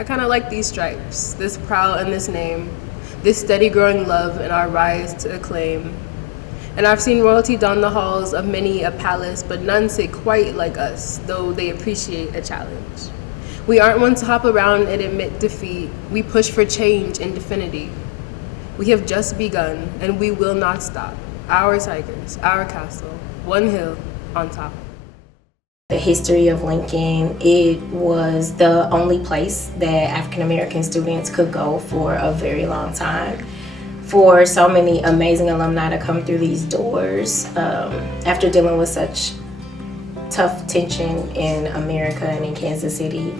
I kind of like these stripes, this proud and this name, this steady growing love and our rise to acclaim. And I've seen royalty don the halls of many a palace, but none sit quite like us, though they appreciate a challenge. We aren't one to hop around and admit defeat. We push for change and infinity. We have just begun, and we will not stop. Our Tigers, our castle, one hill on top. The history of Lincoln, it was the only place that African American students could go for a very long time. For so many amazing alumni to come through these doors after dealing with such tough tension in America and in Kansas City.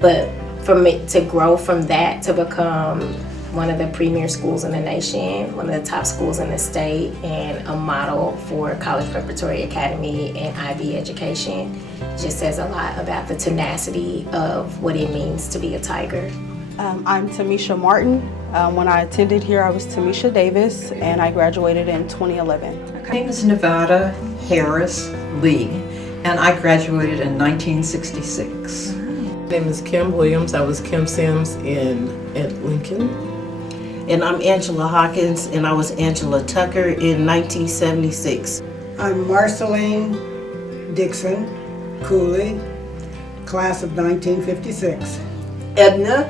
But for it to grow from that to become one of the premier schools in the nation, one of the top schools in the state, and a model for College Preparatory Academy and IB education just says a lot about the tenacity of what it means to be a Tiger. I'm Tamisha Martin. When I attended here, I was Tamisha Davis, and I graduated in 2011. My name is Nevada Harris Lee, and I graduated in 1966. My name is Kim Williams. I was Kim Sims at Lincoln. And I'm Angela Hawkins, and I was Angela Tucker in 1976. I'm Marceline Dixon Cooley, class of 1956. Edna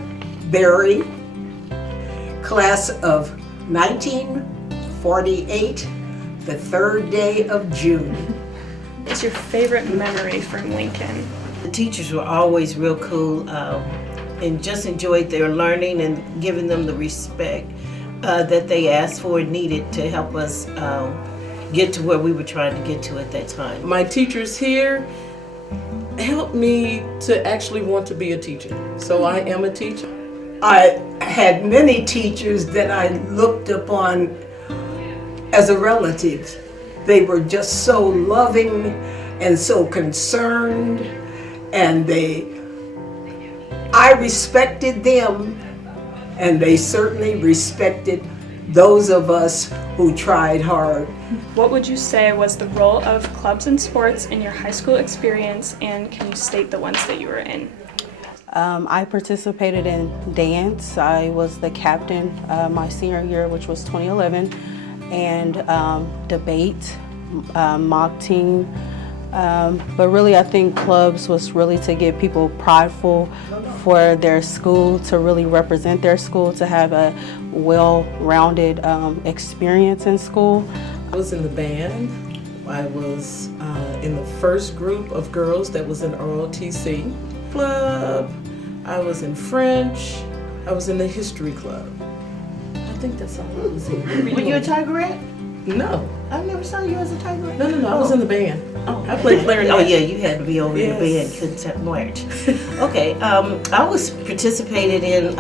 Berry, class of 1948, the 3rd day of June. What's your favorite memory from Lincoln? The teachers were always real cool and just enjoyed their learning and giving them the respect that they asked for and needed to help us get to where we were trying to get to at that time. My teachers here helped me to actually want to be a teacher. So I am a teacher. I had many teachers that I looked upon as a relative. They were just so loving and so concerned, and I respected them, and they certainly respected those of us who tried hard. What would you say was the role of clubs and sports in your high school experience, and can you state the ones that you were in? I participated in dance. I was the captain my senior year, which was 2011, and debate, mock team. But really, I think clubs was really to get people prideful for their school, to really represent their school, to have a well-rounded experience in school. I was in the band. I was in the first group of girls that was in ROTC club. I was in French. I was in the history club. I think that's all I was in. Were you a Tigerette? No. I never saw you as a Tigerette. No. I was in the band. I played clarinet. Oh yeah, you had to be over in the Yes. band, couldn't tell much. Okay, I was participated in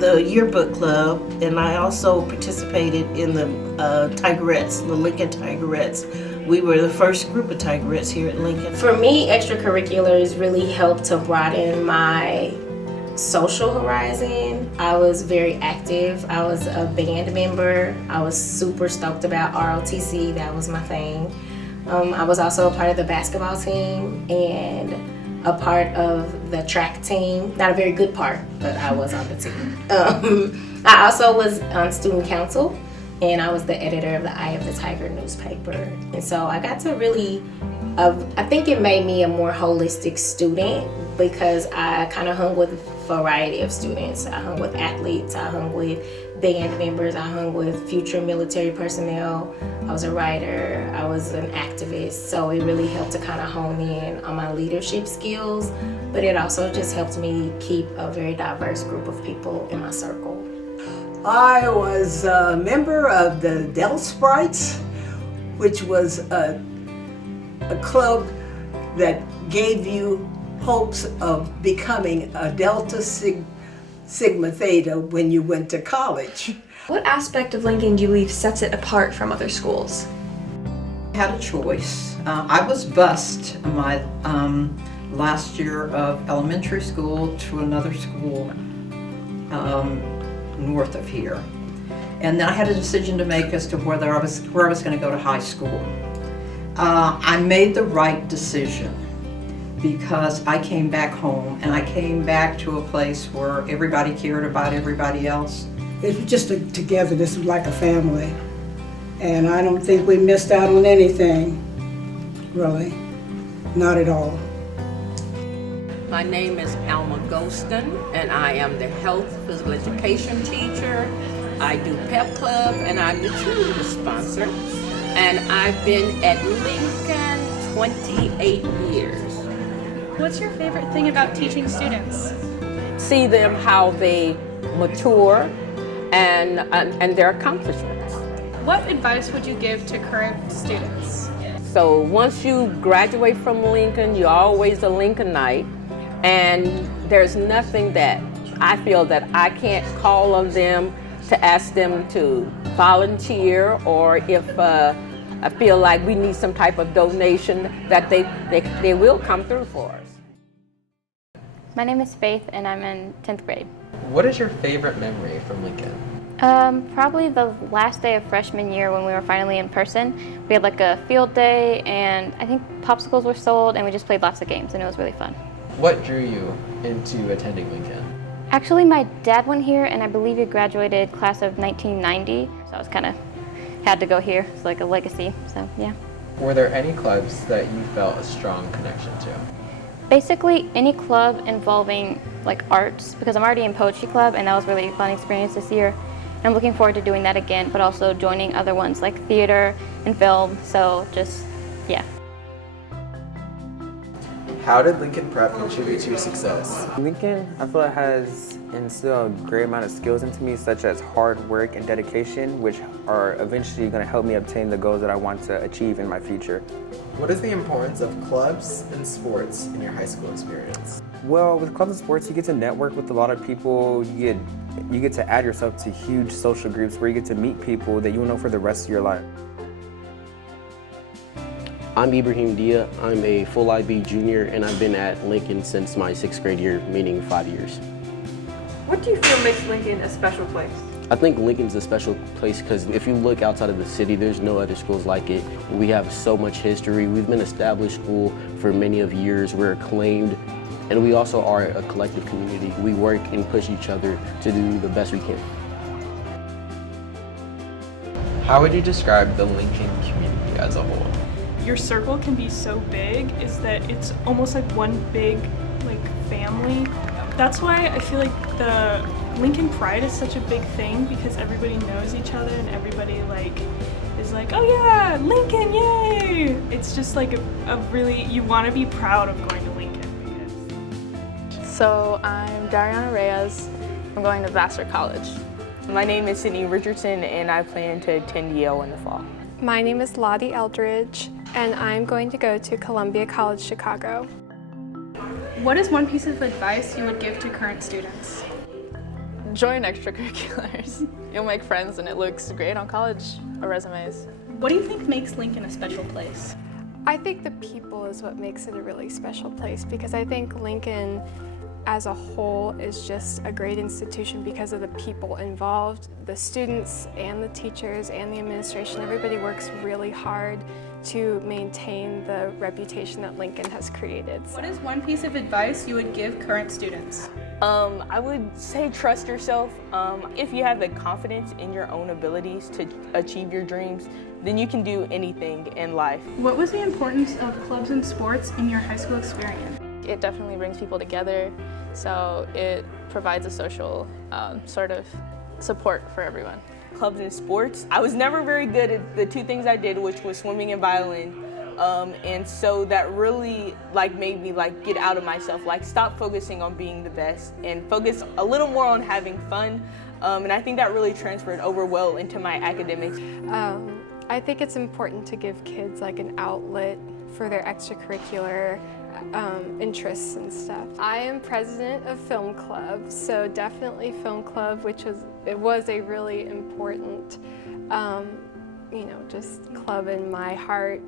the yearbook club, and I also participated in the Tigerettes, the Lincoln Tigerettes. We were the first group of Tigerettes here at Lincoln. For me, extracurriculars really helped to broaden my social horizon. I was very active. I was a band member. I was super stoked about ROTC. That was my thing. I was also a part of the basketball team and a part of the track team. Not a very good part, but I was on the team. I also was on student council, and I was the editor of the Eye of the Tiger newspaper. And so I got to really, I think it made me a more holistic student because I kind of hung with a variety of students. I hung with athletes, I hung with band members, I hung with future military personnel. I was a writer, I was an activist. So it really helped to kind of hone in on my leadership skills, but it also just helped me keep a very diverse group of people in my circle. I was a member of the Del Sprites, which was a club that gave you hopes of becoming a Delta Sigma Theta when you went to college. What aspect of Lincoln do you believe sets it apart from other schools? I had a choice. I was bused my last year of elementary school to another school north of here. And then I had a decision to make as to where I was going to go to high school. I made the right decision because I came back home and I came back to a place where everybody cared about everybody else. It was just a togetherness, like a family. And I don't think we missed out on anything, really. Not at all. My name is Alma Golston, and I am the health physical education teacher. I do pep club, and I'm the cheerleader sponsor. And I've been at Lincoln 28 years. What's your favorite thing about teaching students? See them how they mature and their accomplishments. What advice would you give to current students? So once you graduate from Lincoln, you're always a Lincolnite, and there's nothing that I feel that I can't call on them to ask them to volunteer, or if I feel like we need some type of donation, that they will come through for us. My name is Faith, and I'm in 10th grade. What is your favorite memory from Lincoln? Probably the last day of freshman year when we were finally in person. We had like a field day, and I think popsicles were sold, and we just played lots of games, and it was really fun. What drew you into attending Lincoln? Actually, my dad went here, and I believe he graduated class of 1990, so I was kind of had to go here. It's like a legacy, so yeah. Were there any clubs that you felt a strong connection to? Basically, any club involving like arts, because I'm already in poetry club, and that was really a fun experience this year. I'm looking forward to doing that again, but also joining other ones like theater and film, so just, yeah. How did Lincoln Prep contribute to your success? Lincoln, I feel like, has instilled a great amount of skills into me, such as hard work and dedication, which are eventually going to help me obtain the goals that I want to achieve in my future. What is the importance of clubs and sports in your high school experience? Well, with clubs and sports, you get to network with a lot of people. You get to add yourself to huge social groups where you get to meet people that you will know for the rest of your life. I'm Ibrahim Dia. I'm a full IB junior, and I've been at Lincoln since my 6th grade year, meaning 5 years. What do you feel makes Lincoln a special place? I think Lincoln's a special place because if you look outside of the city, there's no other schools like it. We have so much history. We've been an established school for many of years. We're acclaimed, and we also are a collective community. We work and push each other to do the best we can. How would you describe the Lincoln community as a whole? Your circle can be so big is that it's almost like one big family. That's why I feel like the Lincoln Pride is such a big thing, because everybody knows each other and everybody is like, oh yeah, Lincoln, yay! It's just like a really, you want to be proud of going to Lincoln. So I'm Dariana Reyes. I'm going to Vassar College. My name is Sydney Richardson, and I plan to attend Yale in the fall. My name is Lottie Eldridge, and I'm going to go to Columbia College Chicago. What is one piece of advice you would give to current students? Join extracurriculars. You'll make friends, and it looks great on college resumes. What do you think makes Lincoln a special place? I think the people is what makes it a really special place, because I think Lincoln as a whole is just a great institution because of the people involved. The students and the teachers and the administration, everybody works really hard to maintain the reputation that Lincoln has created. What is one piece of advice you would give current students? I would say trust yourself. If you have the confidence in your own abilities to achieve your dreams, then you can do anything in life. What was the importance of clubs and sports in your high school experience? It definitely brings people together, so it provides a social sort of support for everyone. Clubs and sports, I was never very good at the two things I did, which was swimming and violin. And so that really made me get out of myself, stop focusing on being the best and focus a little more on having fun. And I think that really transferred over well into my academics. I think it's important to give kids an outlet for their extracurricular interests and stuff. I am president of Film Club, so definitely Film Club, it was a really important, just club in my heart.